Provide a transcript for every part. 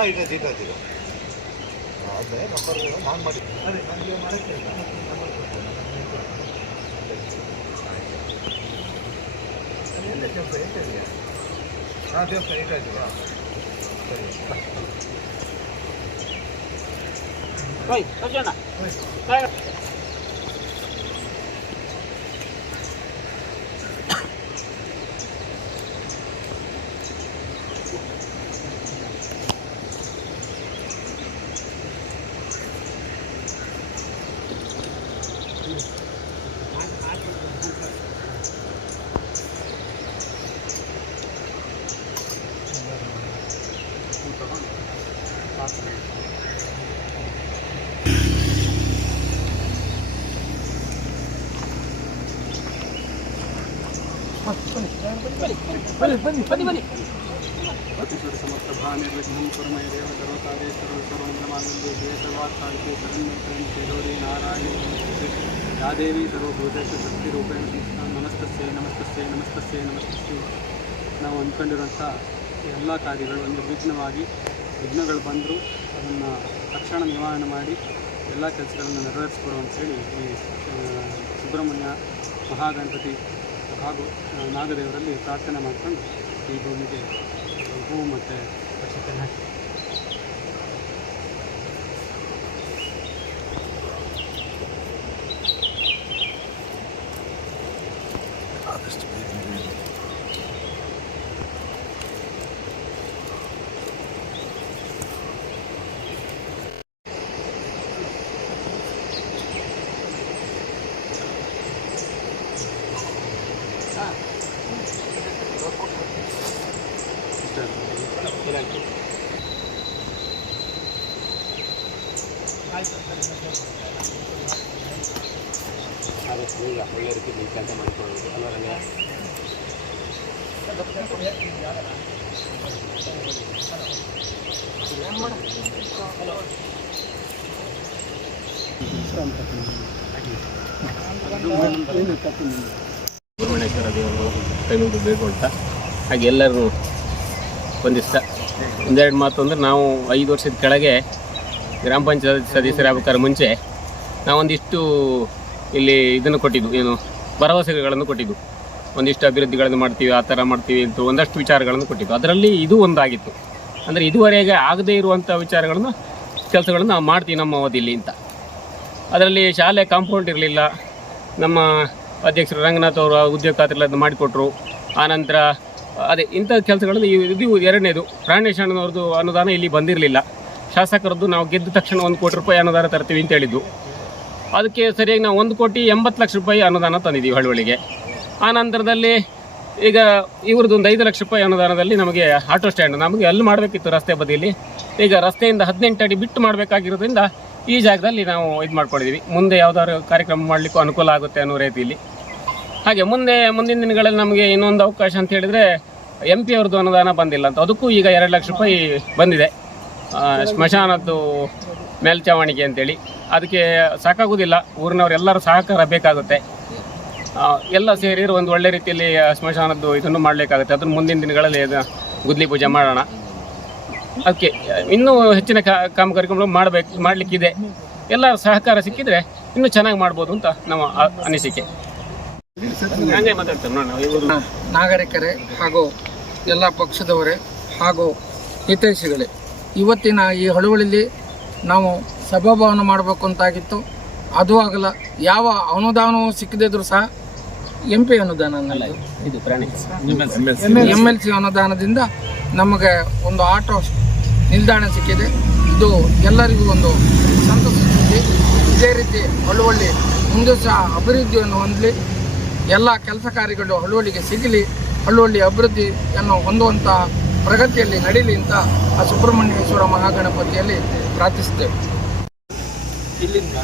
ಹಾಂ ಇಟ್ಟಾಯ್ತು ಅದೇ ನಂಬರ್ ನಾನು ಮಾಡಿ ಅದೇ ನನಗೆ ಮಾಡೋಕ್ಕೆ ನಂಬರ್ ಎಲ್ಲ ಕೆಲಸ ಇಟ್ಟಿದೆಯಾ? ಹಾಂ ದೇವಸ್ಥಾನ ಇಟ್ಟಾಯ್ತು. ಸರಿ ಬನ್ನಿ. ಅತಿಸುರ ಸಮರ್ಥಭಾ ನಿರ್ವಿಘ್ನಂ ಕುರುಮಯ ದೇವ ಸರ್ವಕಾರ್ಯೇ ಸರ್ವಮಂಗಲಮಾಂಗಲ್ಯೇ ಶಿವೆ ಸರ್ವಾರ್ಥಸಾಧಿಕೆ ಶರಣ್ಯೇ ಗೌರಿ ನಾರಾಯಣಿ ಯಾ ದೇವಿ ಸರ್ವಭೂತೇಷು ಶಕ್ತಿರೂಪೇಣ ಸಂಸ್ಥಾನ ನಮಸ್ತಸ್ಯೈ. ನಾವು ಅಂದ್ಕೊಂಡಿರುವಂಥ ಎಲ್ಲ ಕಾರ್ಯಗಳು ನಿರ್ವಿಘ್ನವಾಗಿ ವಿಘ್ನಗಳು ಬಂದರೂ ಅದನ್ನು ತಕ್ಷಣ ನಿವಾರಣೆ ಮಾಡಿ ಎಲ್ಲ ಕೆಲಸಗಳನ್ನು ನೆರವೇರಿಸ್ಕೊಡು ಅಂತೇಳಿ ಈ ಸುಬ್ರಹ್ಮಣ್ಯ ಮಹಾಗಣಪತಿ ಹಾಗೂ ನಾಗದೇವರಲ್ಲಿ ಪ್ರಾರ್ಥನೆ ಮಾಡಿಕೊಂಡು ಈ ಭೂಮಿಗೆ ಹೂವು ಮತ್ತು ಅಕ್ಷತೆಯನ್ನು ಹಾಕಿ ಆದಷ್ಟು ಆದಷ್ಟು ಈಗ ಒಳ್ಳೆ ರೀತಿಯಲ್ಲಿ ಕೆಲಸ ಮಾಡಿಕೊಳ್ಳೋದು ಅಲ್ಲವೇ? ಸುಬ್ರಹ್ಮಣ್ಯೇಶ್ವರ ದೇವರು ಕೈ ಮುಗಿದು ಬೇಕು ಅಂತ ಹಾಗೆ ಎಲ್ಲರೂ ಒಂದಿಷ್ಟ ಒಂದೆರಡು ಮಾತು ಅಂದರೆ ನಾವು 5 ವರ್ಷದ ಕೆಳಗೆ ಗ್ರಾಮ ಪಂಚಾಯತ್ ಸದಸ್ಯರಾಗಬೇಕಾದ್ರೆ ಮುಂಚೆ ನಾವೊಂದಿಷ್ಟು ಇಲ್ಲಿ ಇದನ್ನು ಕೊಟ್ಟಿದ್ದು, ಏನು ಭರವಸೆಗಳನ್ನು ಕೊಟ್ಟಿದ್ದು, ಒಂದಿಷ್ಟು ಅಭಿವೃದ್ಧಿಗಳನ್ನು ಮಾಡ್ತೀವಿ, ಆ ಥರ ಮಾಡ್ತೀವಿ ಅಂತ ಒಂದಷ್ಟು ವಿಚಾರಗಳನ್ನು ಕೊಟ್ಟಿದ್ದು. ಅದರಲ್ಲಿ ಇದು ಒಂದಾಗಿತ್ತು. ಅಂದರೆ ಇದುವರೆಗೆ ಆಗದೇ ಇರುವಂಥ ಕೆಲಸಗಳನ್ನು ನಾವು ಮಾಡ್ತೀವಿ ನಮ್ಮ ಅವಧಿಯಲ್ಲಿ ಅಂತ. ಅದರಲ್ಲಿ ಶಾಲೆ ಕಾಂಪೌಂಡ್ ಇರಲಿಲ್ಲ. ನಮ್ಮ ಅಧ್ಯಕ್ಷರು ರಂಗನಾಥ್ ಅವರು ಉದ್ಯೋಗ ಖಾತ್ರಿಗಳನ್ನು ಮಾಡಿಕೊಟ್ರು. ಆನಂತರ ಅದೇ ಇಂಥ ಕೆಲಸಗಳಲ್ಲಿ ಇದು ಎರಡನೇದು. ಪ್ರಾಣೇಶ್ ಅಣ್ಣನವ್ರದ್ದು ಅನುದಾನ ಇಲ್ಲಿ ಬಂದಿರಲಿಲ್ಲ. ಶಾಸಕರದ್ದು ನಾವು ಗೆದ್ದ ತಕ್ಷಣ 1 ಕೋಟಿ ರೂಪಾಯಿ ಅನುದಾನ ತರ್ತೀವಿ ಅಂತ ಹೇಳಿದ್ದು. ಅದಕ್ಕೆ ಸರಿಯಾಗಿ ನಾವು 1,80,00,000 ಅನುದಾನ ತಂದಿದ್ದೀವಿ ಹಳ್ಳಿಗೆ. ಆ ನಂತರದಲ್ಲಿ ಈಗ ಇವ್ರದ್ದು ಒಂದು 5 ಲಕ್ಷ ರೂಪಾಯಿ ಅನುದಾನದಲ್ಲಿ ನಮಗೆ ಆಟೋ ಸ್ಟ್ಯಾಂಡ್ ನಮಗೆ ಅಲ್ಲಿ ಮಾಡಬೇಕಿತ್ತು ರಸ್ತೆ ಬದಿಯಲ್ಲಿ. ಈಗ ರಸ್ತೆಯಿಂದ 18 ಅಡಿ ಬಿಟ್ಟು ಮಾಡಬೇಕಾಗಿರೋದ್ರಿಂದ ಈ ಜಾಗದಲ್ಲಿ ನಾವು ಇದು ಮಾಡ್ಕೊಂಡಿದ್ದೀವಿ. ಮುಂದೆ ಯಾವುದಾದ್ರು ಕಾರ್ಯಕ್ರಮ ಮಾಡಲಿಕ್ಕೂ ಅನುಕೂಲ ಆಗುತ್ತೆ ಅನ್ನೋ ರೀತಿಯಲ್ಲಿ. ಹಾಗೆ ಮುಂದಿನ ದಿನಗಳಲ್ಲಿ ನಮಗೆ ಇನ್ನೊಂದು ಅವಕಾಶ ಅಂತ ಹೇಳಿದರೆ MP ಅವ್ರದ್ದು ಅನುದಾನ ಬಂದಿಲ್ಲ ಅಂತ, ಅದಕ್ಕೂ ಈಗ 2 ಲಕ್ಷ ರೂಪಾಯಿ ಬಂದಿದೆ. ಸ್ಮಶಾನದ್ದು ಮೇಲ್ಚಾವಣಿಗೆ ಅಂತೇಳಿ. ಅದಕ್ಕೆ ಸಾಕಾಗೋದಿಲ್ಲ, ಊರಿನವರೆಲ್ಲರೂ ಸಹಕಾರ ಬೇಕಾಗುತ್ತೆ. ಎಲ್ಲ ಸೇರಿ ಒಂದು ಒಳ್ಳೆ ರೀತಿಯಲ್ಲಿ ಸ್ಮಶಾನದ್ದು ಇದನ್ನು ಮಾಡಲಿಕ್ಕಾಗುತ್ತೆ. ಅದನ್ನು ಮುಂದಿನ ದಿನಗಳಲ್ಲಿ ಗುದ್ಲಿ ಪೂಜೆ ಮಾಡೋಣ. ಅದಕ್ಕೆ ಇನ್ನೂ ಹೆಚ್ಚಿನ ಕಾಮಗಾರಿಗಳು ಮಾಡಲಿಕ್ಕಿದೆ. ಎಲ್ಲ ಸಹಕಾರ ಸಿಕ್ಕಿದರೆ ಇನ್ನೂ ಚೆನ್ನಾಗಿ ಮಾಡ್ಬೋದು ಅಂತ ನಮ್ಮ ಅನಿಸಿಕೆ. ಹಂಗೆ ಮಾತಾಡ್ತಾರೆ ನಾಗರಿಕರೇ ಹಾಗೂ ಎಲ್ಲ ಪಕ್ಷದವರೇ ಹಾಗೂ ಹಿತೈಷಿಗಳೇ, ಇವತ್ತಿನ ಈ ಹಳುವಳಿಲಿ ನಾವು ಸಭಾಭವನ ಮಾಡಬೇಕು ಅಂತಾಗಿತ್ತು. ಅದು ಆಗಲ್ಲ. ಯಾವ ಅನುದಾನವೂ ಸಿಕ್ಕದಿದ್ರು ಸಹ MP ಅನುದಾನ MLC ಅನುದಾನದಿಂದ ನಮಗೆ ಒಂದು ಆಟೋ ನಿಲ್ದಾಣ ಸಿಕ್ಕಿದೆ. ಇದು ಎಲ್ಲರಿಗೂ ಒಂದು ಸಂತಸ ಸುದ್ದಿ. ಇದೇ ರೀತಿ ಹಳುವಳ್ಳಿ ಮುಂದೆ ಸಹ ಅಭಿವೃದ್ಧಿಯನ್ನು ಹೊಂದಲಿ, ಎಲ್ಲ ಕೆಲಸ ಕಾರ್ಯಗಳು ಹಳುವಳ್ಳಿಗೆ ಸಿಗಲಿ, ಹಳುವಳ್ಳಿ ಅಭಿವೃದ್ಧಿಯನ್ನು ಹೊಂದುವಂಥ ಪ್ರಗತಿಯಲ್ಲಿ ನಡೀಲಿ ಅಂತ ಆ ಸುಬ್ರಹ್ಮಣ್ಯೇಶ್ವರ ಮಹಾಗಣಪತಿಯಲ್ಲಿ ಪ್ರಾರ್ಥಿಸ್ತೇವೆ. ಇಲ್ಲಿಂದ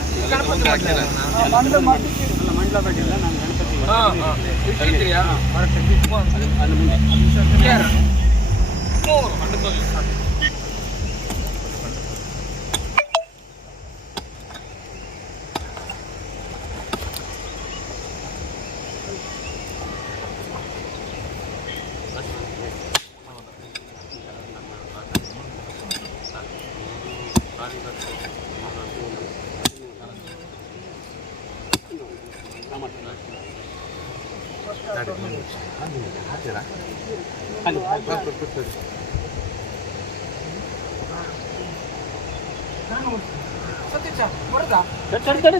ಸತೀಶ ಹೊಡೆದ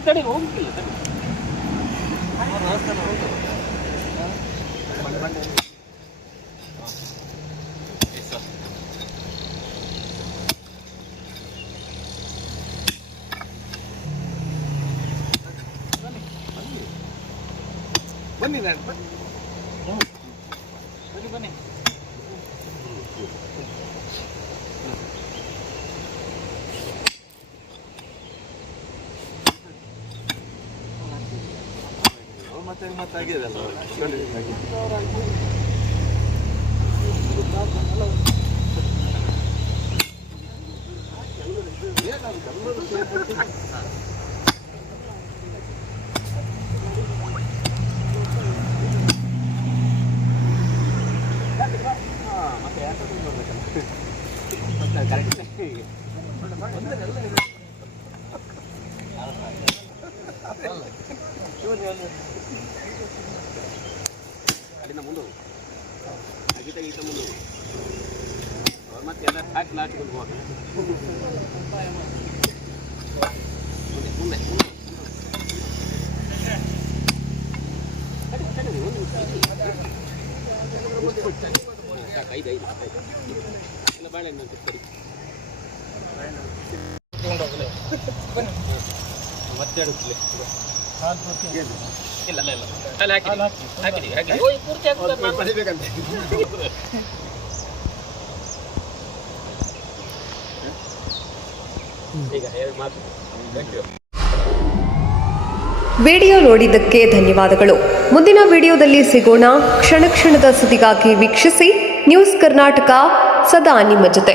ತಡಿ ಹೋಗಿಲ್ಲ ಬನ್ನಿ ನಾನು ಬನ್ನಿ ಬನ್ನಿ ಮತ್ತೆ ಆಗಿದೆಲ್ಲ ಅಲ್ಲಿಂದ ಮುಂದೆ ಅಗಿತ ಗೀತ ಮುಂದೆ ಅವ್ರು ಮತ್ತೆ ಎಲ್ಲ ಹಾಕಿ ಲಾಟಿಕೊಂಡು ಹೋಗ ಮುಂದೆ ಸಾಕು 5 ಎಲ್ಲ ಬಾಳೆಹಣ್ಣು ಅಂತ ಕಡಿ ಮತ್ತೆ ಅಡುತ್ತಲೇ ಇಲ್ಲ ಇಲ್ಲ ಅಲ್ಲಿ ಹಾಕಿಡಿ ಪೂರ್ತಿ ಈಗ ಮಾತು ವಿಡಿಯೋ ನೋಡಿದ್ದಕ್ಕೆ ಧನ್ಯವಾದಗಳು. ಮುಂದಿನ ವಿಡಿಯೋದಲ್ಲಿ ಸಿಗೋಣ. ಕ್ಷಣ ಕ್ಷಣದ ಸುದ್ದಿಗಾಗಿ ವೀಕ್ಷಿಸಿ ನ್ಯೂಸ್ ಕರ್ನಾಟಕ, ಸದಾ ನಿಮ್ಮ ಜೊತೆ.